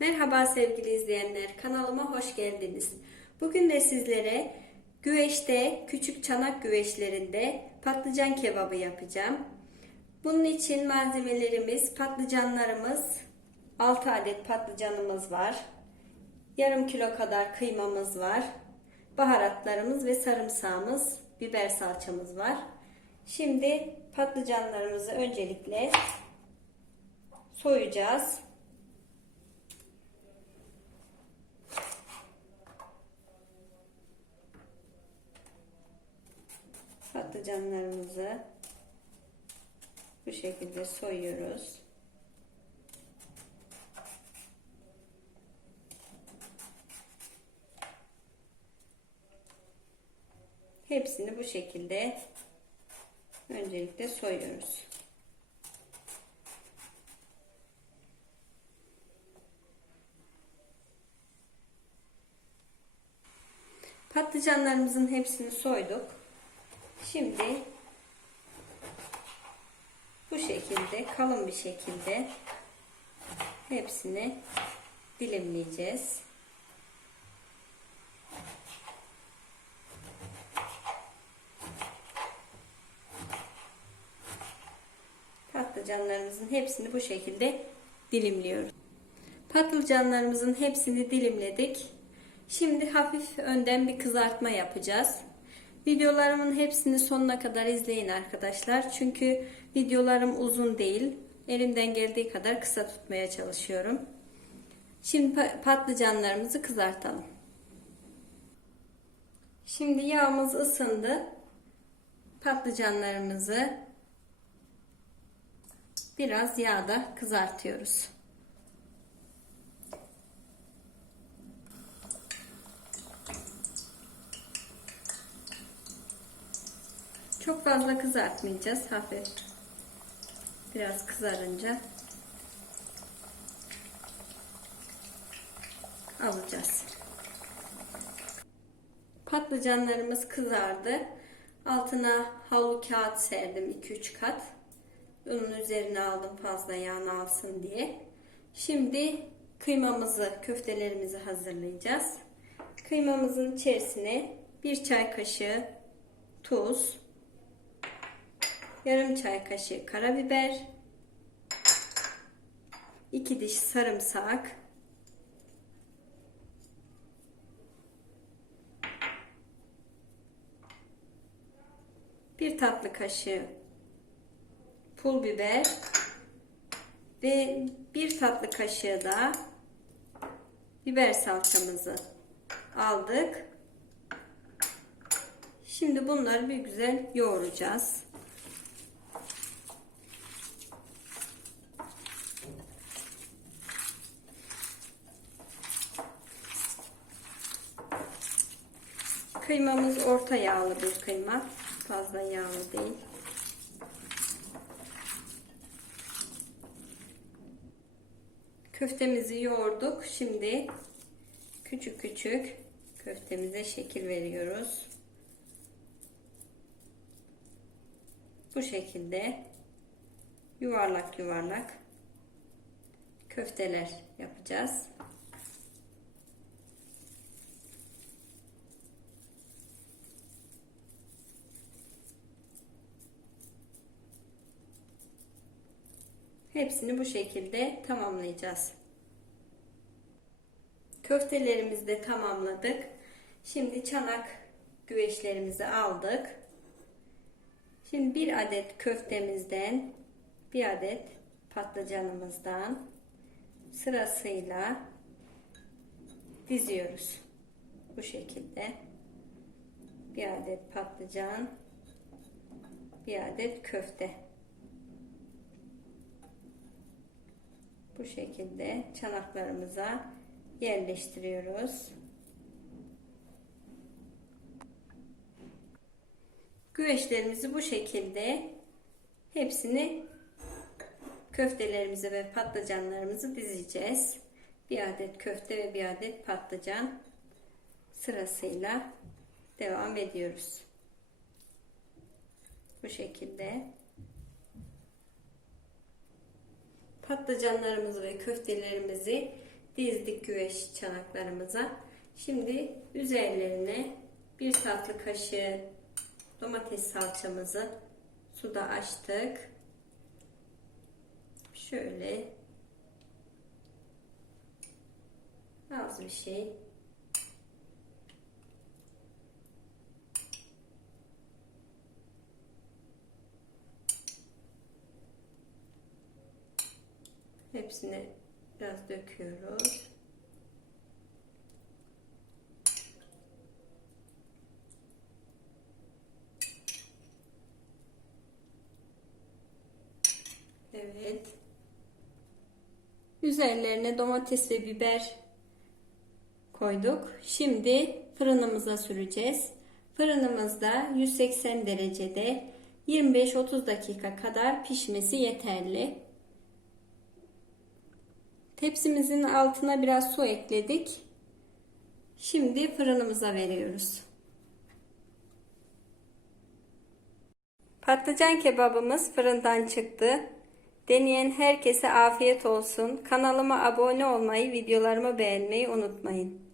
Merhaba sevgili izleyenler, kanalıma hoş geldiniz. Bugün de sizlere güveçte, küçük çanak güveçlerinde patlıcan kebabı yapacağım. Bunun için malzemelerimiz, patlıcanlarımız, 6 adet patlıcanımız var. Yarım kilo kadar kıymamız var. Baharatlarımız ve sarımsağımız, biber salçamız var. Şimdi patlıcanlarımızı öncelikle soyacağız. Patlıcanlarımızı bu şekilde soyuyoruz. Hepsini bu şekilde öncelikle soyuyoruz. Patlıcanlarımızın hepsini soyduk. Şimdi bu şekilde kalın bir şekilde hepsini dilimleyeceğiz. Patlıcanlarımızın hepsini bu şekilde dilimliyoruz. Patlıcanlarımızın hepsini dilimledik. Şimdi hafif önden bir kızartma yapacağız. Videolarımın hepsini sonuna kadar izleyin arkadaşlar. Çünkü videolarım uzun değil. Elimden geldiği kadar kısa tutmaya çalışıyorum. Şimdi patlıcanlarımızı kızartalım. Şimdi yağımız ısındı. Patlıcanlarımızı biraz yağda kızartıyoruz. Çok fazla kızartmayacağız. Hafif biraz kızarınca alacağız. Patlıcanlarımız kızardı. Altına havlu kağıt serdim 2-3 kat. Bunun üzerine aldım fazla yağını alsın diye. Şimdi kıymamızı, köftelerimizi hazırlayacağız. Kıymamızın içerisine bir çay kaşığı tuz, yarım çay kaşığı karabiber, 2 diş sarımsak, bir tatlı kaşığı pul biber ve bir tatlı kaşığı da biber salçamızı aldık. Şimdi bunları bir güzel yoğuracağız. Kıymamız orta yağlı bir kıyma. Fazla yağlı değil. Köftemizi yoğurduk. Şimdi küçük küçük köftemize şekil veriyoruz. Bu şekilde yuvarlak yuvarlak köfteler yapacağız. Hepsini bu şekilde tamamlayacağız. Köftelerimizi de tamamladık. Şimdi çanak güveçlerimizi aldık. Şimdi bir adet köftemizden bir adet patlıcanımızdan sırasıyla diziyoruz. Bu şekilde bir adet patlıcan bir adet köfte bu şekilde çanaklarımıza yerleştiriyoruz. Güveçlerimizi bu şekilde hepsini köftelerimizi ve patlıcanlarımızı dizeceğiz. Bir adet köfte ve bir adet patlıcan sırasıyla devam ediyoruz. Bu şekilde patlıcanlarımızı ve köftelerimizi dizdik güveç çanaklarımıza. Şimdi üzerlerine bir tatlı kaşığı domates salçamızı suda açtık. Şöyle az bir şey Hepsini biraz döküyoruz. Evet. Üzerlerine domates ve biber koyduk. Şimdi fırınımıza süreceğiz. Fırınımızda 180 derecede 25-30 dakika kadar pişmesi yeterli. Tepsimizin altına biraz su ekledik. Şimdi fırınımıza veriyoruz. Patlıcan kebabımız fırından çıktı. Deneyen herkese afiyet olsun. Kanalıma abone olmayı, videolarımı beğenmeyi unutmayın.